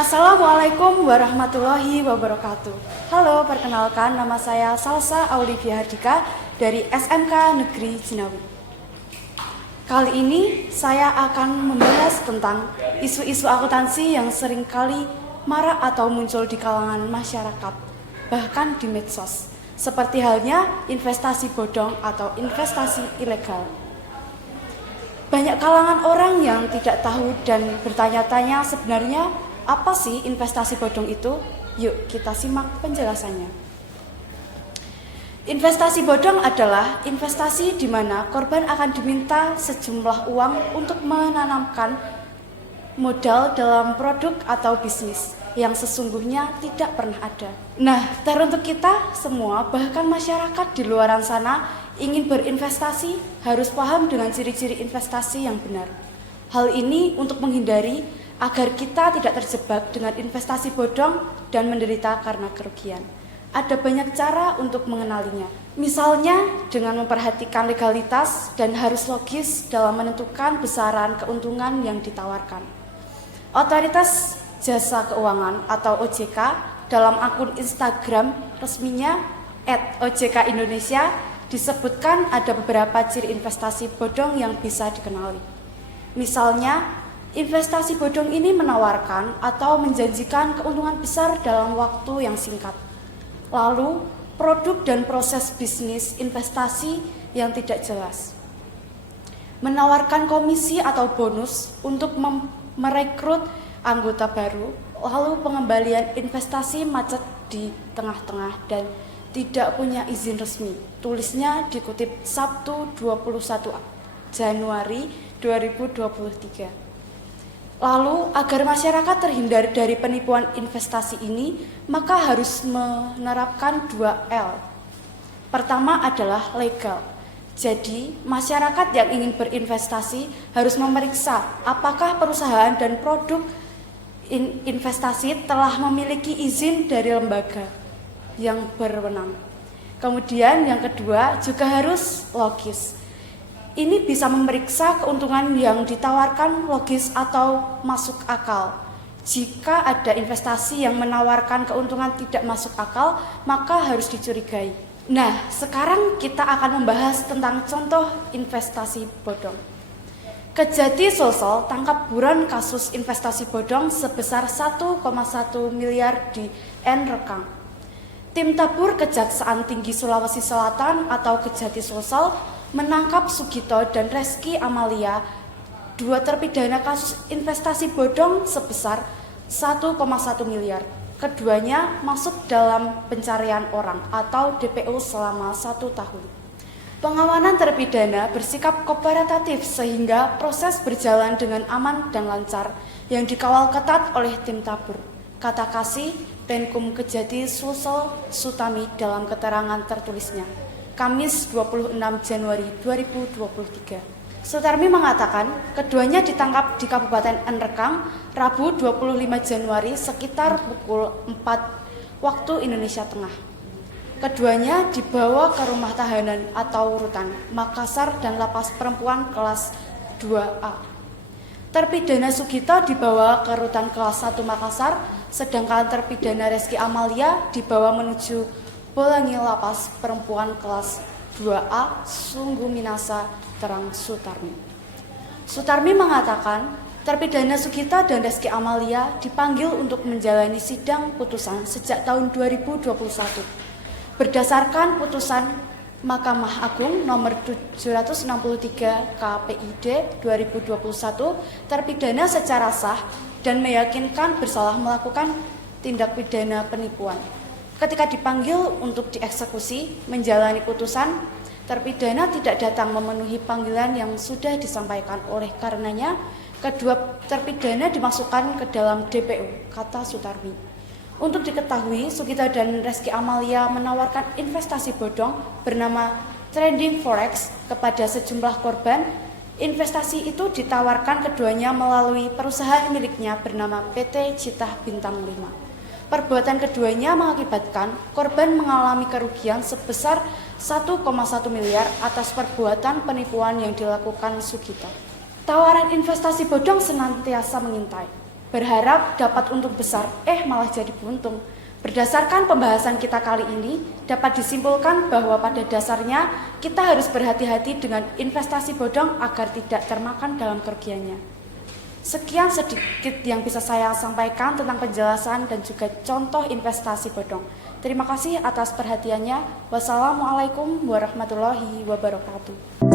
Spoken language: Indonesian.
Assalamualaikum warahmatullahi wabarakatuh. Halo, perkenalkan nama saya Salsa Aulivia Hardika dari SMK Negeri Jinawi. Kali ini saya akan membahas tentang isu-isu akuntansi yang seringkali marak atau muncul di kalangan masyarakat, bahkan di medsos, seperti halnya investasi bodong atau investasi ilegal. Banyak kalangan orang yang tidak tahu dan bertanya-tanya sebenarnya apa sih investasi bodong itu? Yuk kita simak penjelasannya. Investasi bodong adalah investasi di mana korban akan diminta sejumlah uang untuk menanamkan modal dalam produk atau bisnis yang sesungguhnya tidak pernah ada. Nah, teruntuk kita semua, bahkan masyarakat di luaran sana ingin berinvestasi harus paham dengan ciri-ciri investasi yang benar. Hal ini untuk menghindari agar kita tidak terjebak dengan investasi bodong dan menderita karena kerugian. Ada banyak cara untuk mengenalinya. Misalnya dengan memperhatikan legalitas dan harus logis dalam menentukan besaran keuntungan yang ditawarkan. Otoritas Jasa Keuangan atau OJK dalam akun Instagram resminya @ojkindonesia disebutkan ada beberapa ciri investasi bodong yang bisa dikenali. Misalnya, investasi bodong ini menawarkan atau menjanjikan keuntungan besar dalam waktu yang singkat. Lalu, produk dan proses bisnis investasi yang tidak jelas. Menawarkan komisi atau bonus untuk merekrut anggota baru, lalu pengembalian investasi macet di tengah-tengah dan tidak punya izin resmi. Tulisnya dikutip Sabtu 21 Januari 2023. Lalu, agar masyarakat terhindar dari penipuan investasi ini, maka harus menerapkan 2L. Pertama adalah legal. Jadi, masyarakat yang ingin berinvestasi harus memeriksa apakah perusahaan dan produk investasi telah memiliki izin dari lembaga yang berwenang. Kemudian yang kedua juga harus logis. Ini bisa memeriksa keuntungan yang ditawarkan logis atau masuk akal. Jika ada investasi yang menawarkan keuntungan tidak masuk akal, maka harus dicurigai. Nah, sekarang kita akan membahas tentang contoh investasi bodong. Kejati Sulsel tangkap buron kasus investasi bodong sebesar 1,1 miliar di Nrekang. Tim Tabur Kejaksaan Tinggi Sulawesi Selatan atau Kejati Sulsel menangkap Sugito dan Reski Amalia, dua terpidana kasus investasi bodong sebesar 1,1 miliar. Keduanya masuk dalam pencarian orang atau DPO selama 1 tahun. Pengawanan terpidana bersikap kooperatif sehingga proses berjalan dengan aman dan lancar yang dikawal ketat oleh tim Tabur. Kata Kasih Penkum Kejati Sulsel Sutami dalam keterangan tertulisnya Kamis 26 Januari 2023. Sutarmi mengatakan keduanya ditangkap di Kabupaten Nrekang Rabu 25 Januari sekitar pukul 4 waktu Indonesia Tengah. Keduanya dibawa ke rumah tahanan atau rutan Makassar dan lapas perempuan kelas 2A. Terpidana Sugito dibawa ke rutan kelas 1 Makassar, sedangkan terpidana Reski Amalia dibawa menuju Bolangi lapas perempuan kelas 2A Sungguh Minasa terang Sutarmi. Sutarmi mengatakan terpidana Sugito dan Reski Amalia dipanggil untuk menjalani sidang putusan sejak tahun 2021. Berdasarkan putusan Mahkamah Agung nomor 763 KPID 2021, terpidana secara sah dan meyakinkan bersalah melakukan tindak pidana penipuan. Ketika dipanggil untuk dieksekusi menjalani putusan, terpidana tidak datang memenuhi panggilan yang sudah disampaikan. Oleh karenanya, kedua terpidana dimasukkan ke dalam DPO, kata Sutarmi. Untuk diketahui, Sugito dan Reski Amalia menawarkan investasi bodong bernama Trading Forex kepada sejumlah korban. Investasi itu ditawarkan keduanya melalui perusahaan miliknya bernama PT Citah Bintang 5. Perbuatan keduanya mengakibatkan korban mengalami kerugian sebesar 1,1 miliar atas perbuatan penipuan yang dilakukan Sugito. Tawaran investasi bodong senantiasa mengintai. berharap dapat untung besar, malah jadi buntung. Berdasarkan pembahasan kita kali ini, dapat disimpulkan bahwa pada dasarnya kita harus berhati-hati dengan investasi bodong agar tidak termakan dalam kerugiannya. Sekian sedikit yang bisa saya sampaikan tentang penjelasan dan juga contoh investasi bodong. Terima kasih atas perhatiannya. Wassalamualaikum warahmatullahi wabarakatuh.